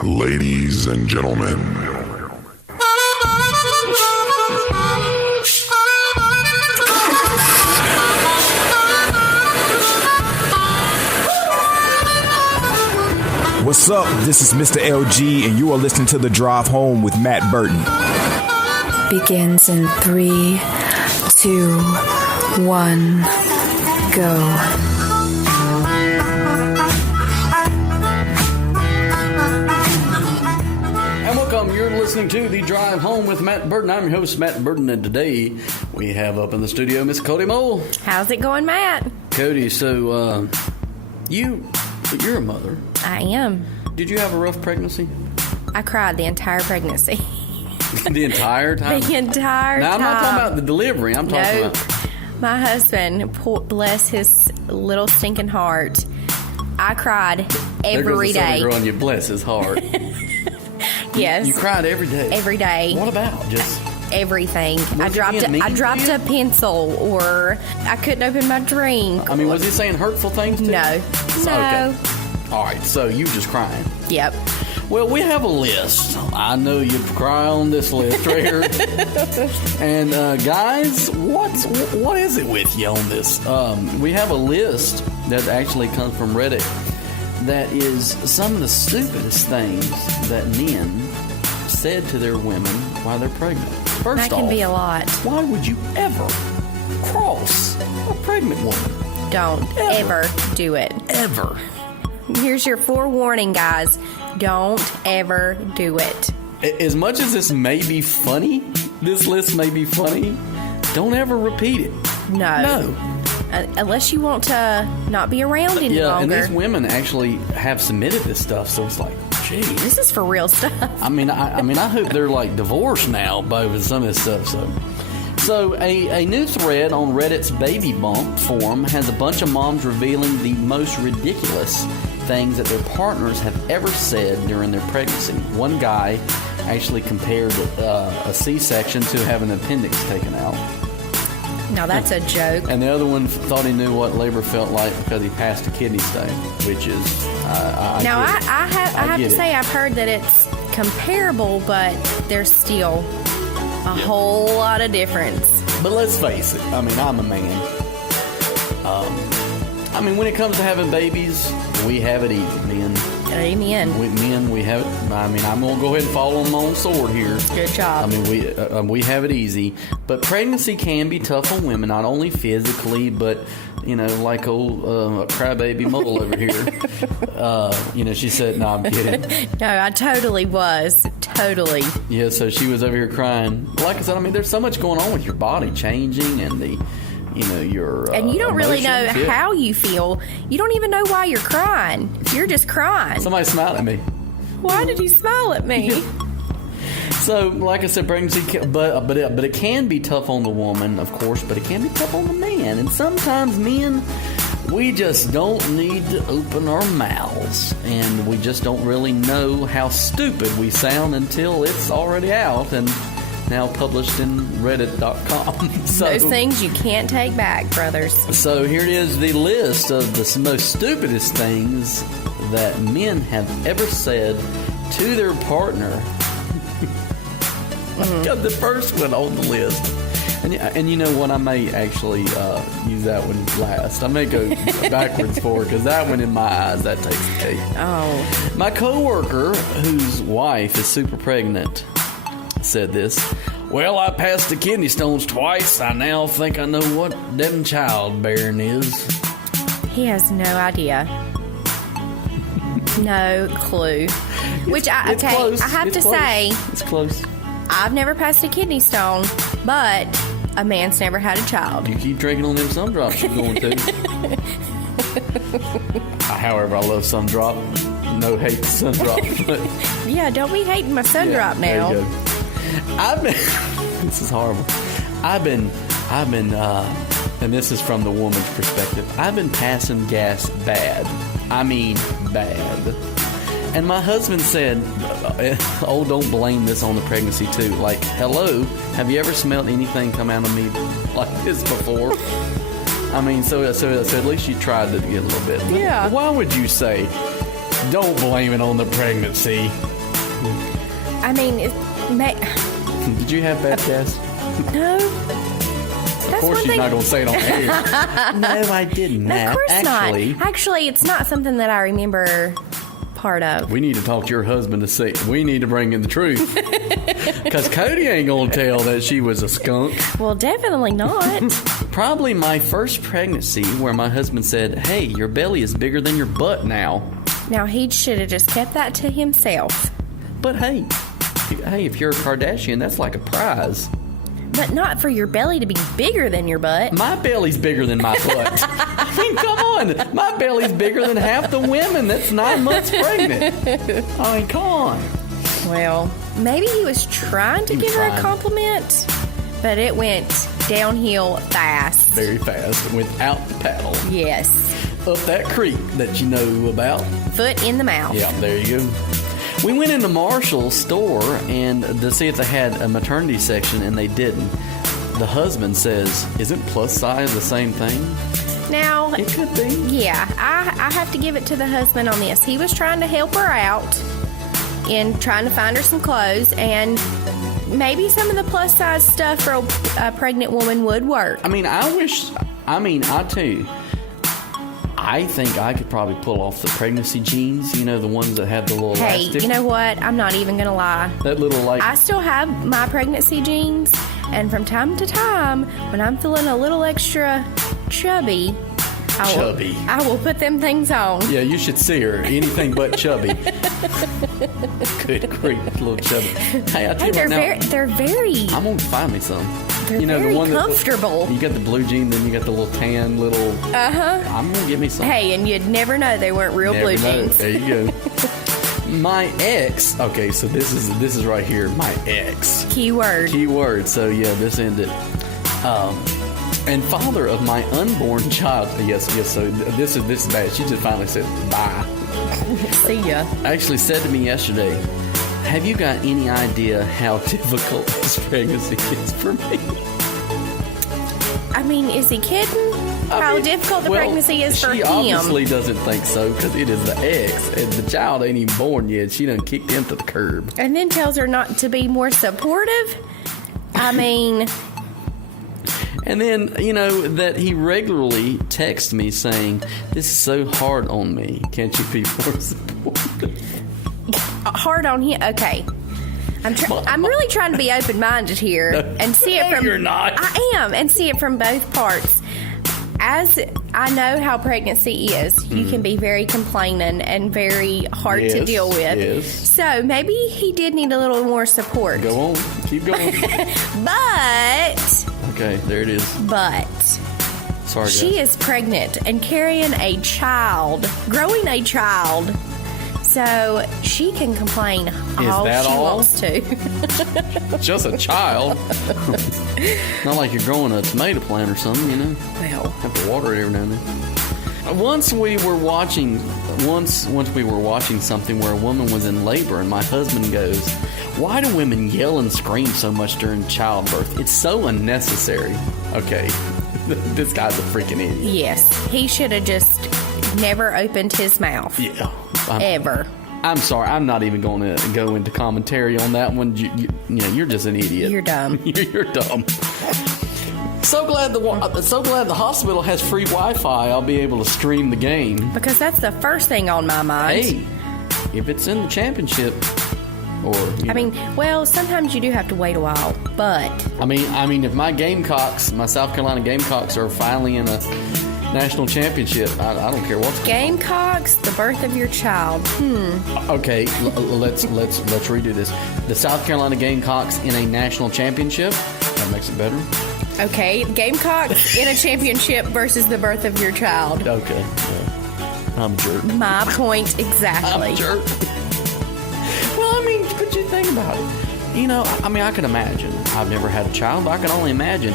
Ladies and gentlemen, what's up? This is Mr. LG, and you are listening to The Drive Home with Matt Burton. Begins in 3, 2, 1, go. You're listening to The Drive Home with Matt Burton. I'm your host, Matt Burton, and today we have up in the studio Miss Cody Mull. How's it going, Matt? Cody, so you're a mother. I am. Did you have a rough pregnancy? I cried the entire pregnancy. The entire time? The entire time. Now, I'm not talking about the delivery. I'm talking about... My husband, bless his little stinking heart, I cried every day. There goes the girl, you bless his heart. Yes. You cried every day? Every day. What about? Just... everything. I dropped a pencil, or I couldn't open my drink. I mean, was he saying hurtful things to you? No. Okay. All right, so you were just crying. Yep. Well, we have a list. I know you cry on this list right here. And guys, what is it with you on this? We have a list that actually comes from Reddit that is some of the stupidest things that men said to their women while they're pregnant. First that can off, be a lot. Why would you ever cross a pregnant woman? Don't ever do it. Ever. Here's your forewarning, guys. Don't ever do it. As much as this may be funny, this list may be funny, don't ever repeat it. No. Unless you want to not be around any longer. And these women actually have submitted this stuff, so it's like, gee. This is for real stuff. I mean, I hope they're like divorced now over some of this stuff. So a new thread on Reddit's Baby Bump forum has a bunch of moms revealing the most ridiculous things that their partners have ever said during their pregnancy. One guy actually compared a C-section to having an appendix taken out. Now that's a joke. And the other one thought he knew what labor felt like because he passed a kidney stone, which is I have to say I've heard that it's comparable, but there's still a whole lot of difference. But let's face it. I mean, I'm a man. I mean, when it comes to having babies, we have it easy, men. Amen. We have it. I mean, I'm gonna go ahead and follow my own sword here. Good job. I mean, we have it easy, but pregnancy can be tough on women, not only physically, but like old crybaby Mull over here. She said, "No, I'm kidding." No, I totally was. Totally. Yeah, so she was over here crying. Like I said, I mean, there's so much going on with your body changing and your and you don't really know emotions. how you feel. You don't even know why you're crying. You're just crying. Somebody smiled at me. Why did you smile at me? So, like I said, pregnancy, but it can be tough on the woman, of course, but it can be tough on the man. And sometimes men, we just don't need to open our mouths, and we just don't really know how stupid we sound until it's already out and now published in reddit.com. So, those things you can't take back, brothers. So here it is, the list of the most stupidest things that men have ever said to their partner. Got the first one on the list. And you know what? I may actually use that one last. I may go backwards forward because that one, in my eyes, that takes the cake. Oh. My coworker, whose wife is super pregnant, said this. Well, I passed the kidney stones twice. I now think I know what them childbearing is. He has no idea. No clue. Which I have to say, it's close. I've never passed a kidney stone, but a man's never had a child. You keep drinking on them sun drops you're going to. However, I love sun drop. No hate to sun drop. But yeah, don't be hating my sun drop now. There you go. This is horrible. I've been, and this is from the woman's perspective, I've been passing gas bad. I mean, bad. And my husband said, oh, don't blame this on the pregnancy too. Like, hello, have you ever smelled anything come out of me like this before? I mean, so at least you tried to get a little bit. Yeah. Why would you say Don't blame it on the pregnancy. I mean, Did you have bad gas? no. Of course, she's not going to say it on air. No, I didn't, Matt. Of course Actually, not. Actually, it's not something that I remember part of. we need to talk to your husband to see. We need to bring in the truth. Because Cody ain't going to tell that she was a skunk. Well, definitely not. Probably my first pregnancy where my husband said, hey, your belly is bigger than your butt now. Now, he should have just kept that to himself. But hey, if you're a Kardashian, that's like a prize. But not for your belly to be bigger than your butt. My belly's bigger than my butt. I mean, come on. My belly's bigger than half the women that's 9 months pregnant. I mean, come on. Well, maybe he was trying to give her a compliment, but it went downhill fast. Very fast, without the paddle. Yes. Up that creek that you know about. Foot in the mouth. Yeah, there you go. We went into Marshall's store and to see if they had a maternity section, and they didn't. The husband says, isn't plus size the same thing? Now, It could be. yeah, I have to give it to the husband on this. He was trying to help her out in trying to find her some clothes, and maybe some of the plus size stuff for a pregnant woman would work. I tell you, I think I could probably pull off the pregnancy jeans, the ones that have the little Hey, elastic. you know what? I'm not even going to lie. That little, I still have my pregnancy jeans, and from time to time, when I'm feeling a little extra chubby, I will put them things on. Yeah, you should see her. Anything but chubby. Good grief, little chubby. Hey, I tell you right now, they're very I'm going to find me some. They're very comfortable. You got the blue jean, then you got the little tan little. I'm going to get me some. Hey, and you'd never know they weren't real blue jeans. There you go. My ex. Okay, so this is right here. My ex. Keyword. So yeah, this ended. And father of my unborn child. Yes. So this is bad. She just finally said bye. See ya. Actually said to me yesterday, have you got any idea how difficult this pregnancy is for me? I mean, is he kidding? How difficult the pregnancy is for him? She obviously doesn't think so because it is the ex, and the child ain't even born yet. She done kicked him to the curb. And then tells her not to be more supportive? I mean... And then, that he regularly texts me saying, this is so hard on me. Can't you be more supportive? Hard on him? Okay. I'm really trying to be open-minded here and see it from... You're not. I am, and see it from both parts. As I know how pregnancy is, you can be very complaining and very hard to deal with. Yes. So maybe he did need a little more support. Go on. Keep going. But... Okay, there it is. But... Sorry, guys. She is pregnant and carrying a child, growing a child. So she can complain all she wants to. Just a child. Not like you're growing a tomato plant or something, Well, have to water it every now and then. Once we were watching something where a woman was in labor, and my husband goes, why do women yell and scream so much during childbirth? It's so unnecessary. Okay. This guy's a freaking idiot. yes, he should have just never opened his mouth. Yeah. Ever. I'm sorry. I'm not even going to go into commentary on that one. You're just an idiot. You're dumb. You're dumb. So glad the hospital has free Wi-Fi. I'll be able to stream the game. Because that's the first thing on my mind. Hey, if it's in the championship, or well, sometimes you do have to wait a while, but I mean, if my South Carolina Gamecocks are finally in a national championship, I don't care what's going on. Gamecocks, the birth of your child. Okay, let's redo this. The South Carolina Gamecocks in a national championship. That makes it better. Okay, Gamecocks in a championship versus the birth of your child. Okay, I'm a jerk. My point exactly. I'm a jerk. Well, but you think about it. I can imagine. I've never had a child, but I can only imagine.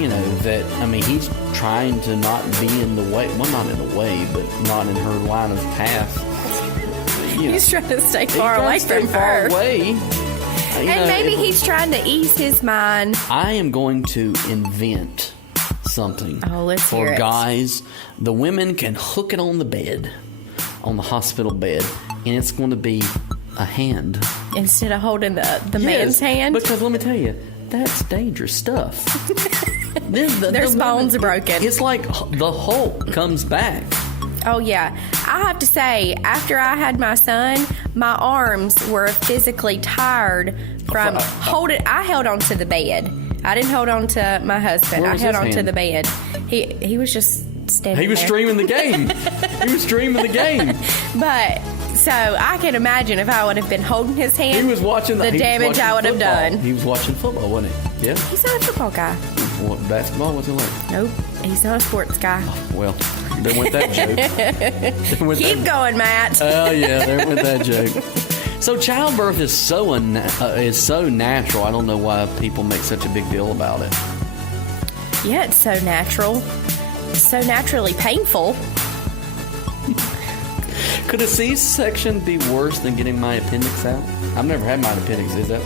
That he's trying to not be in the way. Well, not in the way, but not in her line of path. He's trying to stay far away from her. And maybe he's trying to ease his mind. I am going to invent something let's hear for it. guys. The women can hook it on the bed. on the hospital bed, and it's going to be a hand. Instead of holding the man's hand? Because let me tell you, that's dangerous stuff. Their bones are broken. It's like the Hulk comes back. Oh, yeah. I have to say, after I had my son, my arms were physically tired from holding. I held on to the bed. I didn't hold on to my husband. I held on to the bed. He was just standing He was there. streaming the game. He was streaming the game. But, so I can imagine if I would have been holding his hand, He was watching the damage I would have done. He was watching football, wasn't he? Yeah. He's not a football guy. What, basketball? What's he like? Nope. He's not a sports guy. Well, there went that joke. Keep going, Matt. Oh yeah, there went that joke. So childbirth is so natural. I don't know why people make such a big deal about it. Yeah, it's so natural. It's so naturally painful. Could a C-section be worse than getting my appendix out? I've never had my appendix. Is that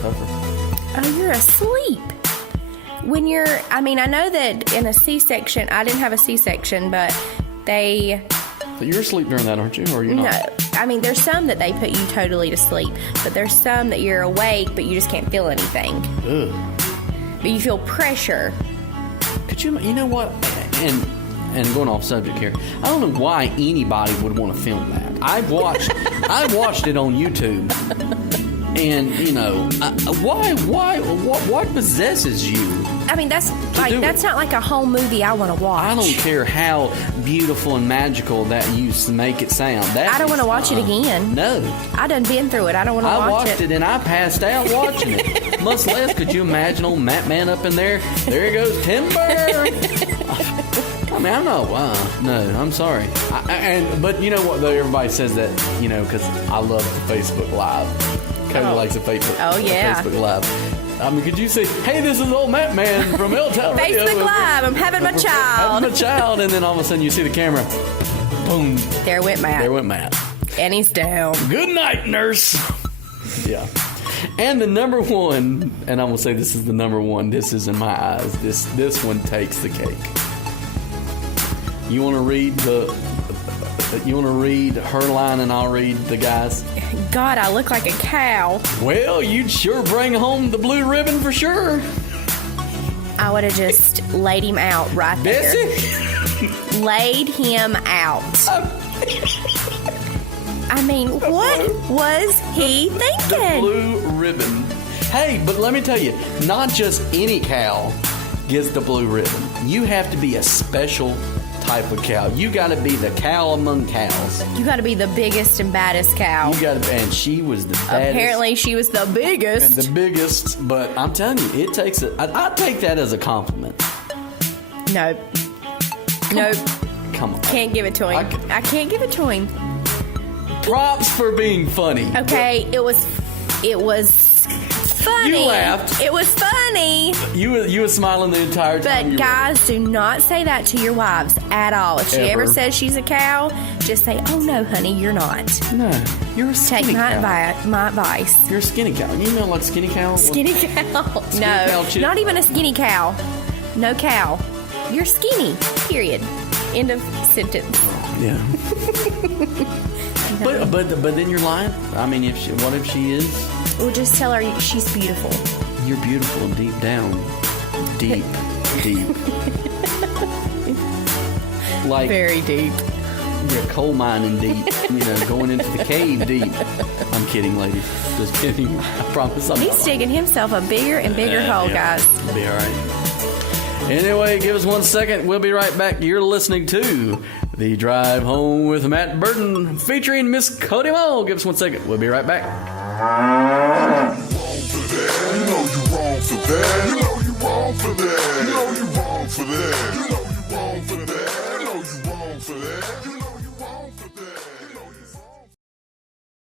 tougher? Oh, you're asleep. I know that in a C-section, I didn't have a C-section, but they... So you're asleep during that, aren't you? Or are you not? No. There's some that they put you totally to sleep, but there's some that you're awake, but you just can't feel anything. Ugh. But you feel pressure. Could you know what? And going off subject here, I don't know why anybody would want to film that. I watched it on YouTube. And, what possesses you? That's not like a home movie I want to watch. I don't care how beautiful and magical that used to make it sound. I don't want to watch it again. No. I done been through it. I don't want to watch it. I watched it and I passed out watching it. Much less could you imagine old Matt Man up in there? There he goes, timber! I'm not. No, I'm sorry. But you know what, though? Everybody says that, because I love the Facebook Live. Cody likes a Facebook Live. Could you say, hey, this is old Matt Man from L-Town Radio. Facebook Live, I'm having my child. Having a child, and then all of a sudden you see the camera. Boom. There went Matt. And he's down. Good night, nurse. Yeah. And the number one, and I'm going to say this is the number one, this is in my eyes, this one takes the cake. You want to read her line and I'll read the guy's? God, I look like a cow. Well, you'd sure bring home the blue ribbon for sure. I would have just laid him out right there. Laid him out. What was he thinking? The blue ribbon. Hey, but let me tell you, not just any cow gets the blue ribbon. You have to be a special type of cow. You got to be the cow among cows. You got to be the biggest and baddest cow. And she was the baddest. Apparently, she was the biggest. And the biggest, but I'm telling you, it takes it. I take that as a compliment. Nope. Come on. Can't give it to him. I can't give it to him. Props for being funny. Okay, it was funny. You laughed. It was funny. You were smiling the entire time. But guys, do not say that to your wives at all. If she ever says she's a cow, just say, "Oh no, honey, you're not." No, you're a skinny cow. My advice. You're a skinny cow. You know, like skinny cow. Skinny cow. Skinny cow chip? Not even a skinny cow. No cow. You're skinny. Period. End of sentence. Yeah. But then you're lying. What if she is? Well, just tell her she's beautiful. You're beautiful deep down. Deep. Like very deep. You're a coal mining deep. Going into the cave deep. I'm kidding, ladies. Just kidding. I promise I'm not. He's digging himself a bigger and bigger hole, guys. It'll be all right. Anyway, give us 1 second. We'll be right back. You're listening to The Drive Home with Matt Burton featuring Miss Cody Mull. Give us 1 second. We'll be right back. You know you wrong for that. You know you wrong for that. You know you wrong for that.